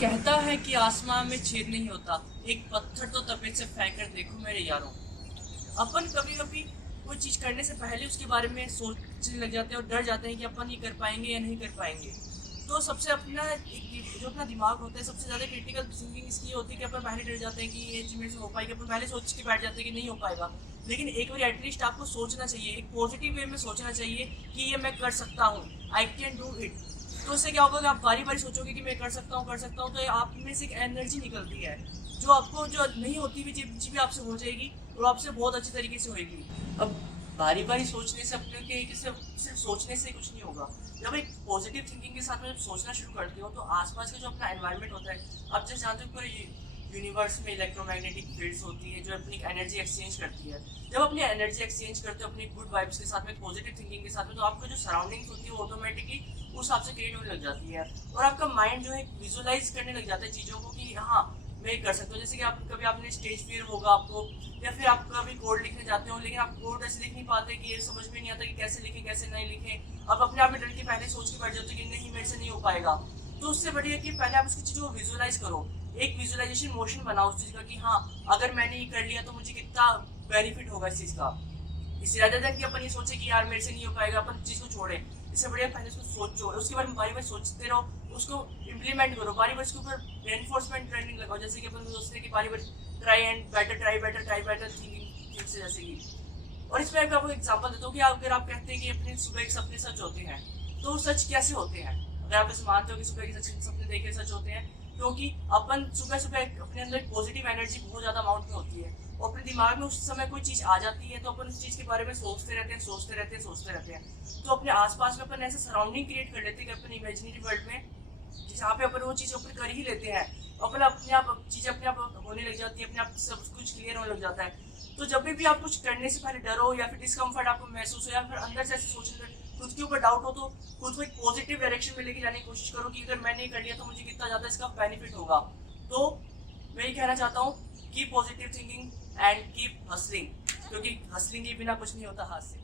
कहता है कि आसमान में छेद नहीं होता, एक पत्थर तो तबीयत से फेंक कर देखो मेरे यारों। अपन कभी कभी कोई चीज करने से पहले उसके बारे में सोचने लग जाते हैं और डर जाते हैं कि अपन ये कर पाएंगे या नहीं कर पाएंगे। तो सबसे अपना जो अपना दिमाग होता है, सबसे ज्यादा क्रिटिकल थिंकिंग इसकी होती है कि अपन पहले डर जाते हैं कि ये चीज मेरे से हो पाएगी, अपन पहले सोच के बैठ जाते हैं कि नहीं हो पाएगा। लेकिन एक बार एटलीस्ट आपको सोचना चाहिए, एक पॉजिटिव वे में सोचना चाहिए कि ये मैं कर सकता हूँ, आई कैन डू इट। तो उससे क्या होगा कि आप बारी बारी सोचोगे कि मैं कर सकता हूँ कर सकता हूँ, तो आप में से एक एनर्जी निकलती है जो आपको जो नहीं होती भी चीज भी आपसे हो जाएगी और आपसे बहुत अच्छी तरीके से होगी। अब बारी बारी सोचने से अपने के सिर्फ सोचने से कुछ नहीं होगा। जब एक पॉजिटिव थिंकिंग के साथ में जब सोचना शुरू करते हो तो आसपास का जो अपना एनवायरनमेंट होता है, आप जैसे जानते हो पूरे यूनिवर्स में इलेक्ट्रोमैग्नेटिक फील्ड्स होती है जो अपनी एनर्जी एक्सचेंज करती है। जब अपनी एनर्जी एक्सचेंज करते हो अपनी गुड वाइब्स के साथ में, पॉजिटिव थिंकिंग के साथ में, तो आपको जो सराउंडिंग्स होती है वो ऑटोमेटिकली उस हिसाब से क्रिएट होने लग जाती है और आपका माइंड जो है विजुअलाइज करने लग जाता है चीज़ों को कि हाँ मैं कर सकता हूँ। जैसे कि आप कभी आपने स्टेज फियर होगा आपको, या फिर आप कभी कोड लिखने जाते हो लेकिन आप कोड ऐसे लिख नहीं पाते कि ये समझ में नहीं आता कि कैसे लिखें कैसे नहीं लिखें। आप अपने आप में डर के पहले सोच के बैठ जाते हो कि नहीं मेरे से नहीं हो पाएगा। तो उससे बढ़िया कि पहले आप उसकी चीज़ों को विजुअलाइज करो, एक विजुअलाइजेशन मोशन बनाओ उस चीज़ का कि हाँ अगर मैंने ये कर लिया तो मुझे कितना बेनिफिट होगा इस चीज़ का। इससे ज़्यादा देन कि अपन ये सोचे कि यार मेरे से नहीं हो पाएगा, अपन चीज़ को छोड़े। इससे बढ़िया पहले उसको सोचो, उसके बारे में बारी बारी सोचते रहो, उसको इम्प्लीमेंट करो, बारी बारी उसके ऊपर रेनफोर्समेंट ट्रेनिंग लगाओ। जैसे कि अपन सोचते हैं कि बारी बारी ट्राई बेटर थिंकिंग से, जैसे कि। और इसमें मैं आपको एग्जांपल देता हूँ कि अगर आप कहते हैं कि अपने सुबह के सपने सच होते हैं, तो सच कैसे होते हैं? अगर आप इसे मानते हो कि सुबह के सपने देखे सच होते हैं, क्योंकि अपन सुबह सुबह अपने अंदर पॉजिटिव एनर्जी बहुत ज्यादा अमाउंट में होती है और अपने दिमाग में उस समय कोई चीज आ जाती है तो अपन उस चीज के बारे में सोचते रहते हैं। तो अपने आसपास में अपन ऐसे सराउंडिंग क्रिएट कर लेते हैं कि अपने इमेजिनरी वर्ल्ड में जहाँ पे अपन वो चीज अपन कर ही लेते हैं, अपन अपने आप चीजें अपने आप होने लग जाती है, अपने आप सब कुछ क्लियर होने लग जाता है। तो जब भी आप कुछ करने से पहले डरो या फिर डिस्कम्फर्ट आपको महसूस हो या फिर अंदर से ऐसे सोचने खुद के ऊपर डाउट हो, तो खुद को एक पॉजिटिव डायरेक्शन में लेके जाने की कोशिश करो कि अगर मैंने ये कर लिया तो मुझे कितना ज्यादा इसका बेनिफिट होगा। तो मैं ये कहना चाहता हूँ keep positive thinking and keep hustling, क्योंकि हसलिंग के बिना कुछ नहीं होता हाथ से।